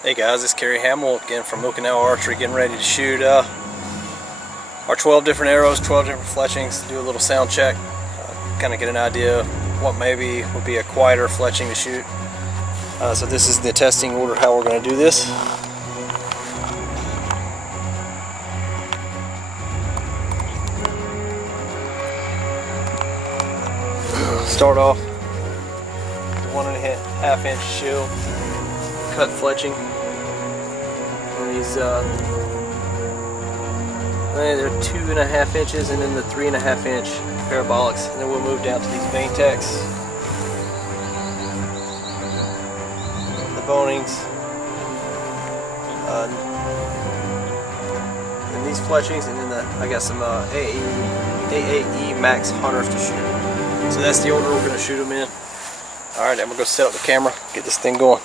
Hey guys, it's Kerry Hamill again from Bohning Air Archery, getting ready to shoot our 12 different arrows, 12 different fletchings, do a little sound check, kind of get an idea of what maybe would be a quieter fletching to shoot. So this is the testing order how we're going to do this. Start off with 1.5 inch shield cut fletching. And these they're 2.5 inches, and then the 3.5 inch parabolics, and then we'll move down to these Vantecs, the Bohnings, and these fletchings, and then I got some AAE Max Hunters to shoot. So that's the order we're going to shoot them in. Alright, I'm going to go set up the camera, get this thing going.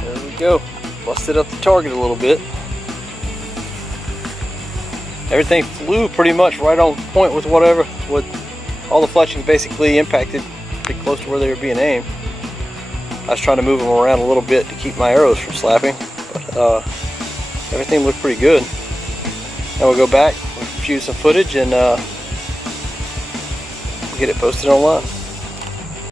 There we go. Busted up the target a little bit. Everything flew pretty much right on point with all the fletchings basically impacted pretty close to where they were being aimed. I was trying to move them around a little bit to keep my arrows from slapping, but everything looked pretty good. Now we'll go back, we'll shoot some footage, and get it posted online.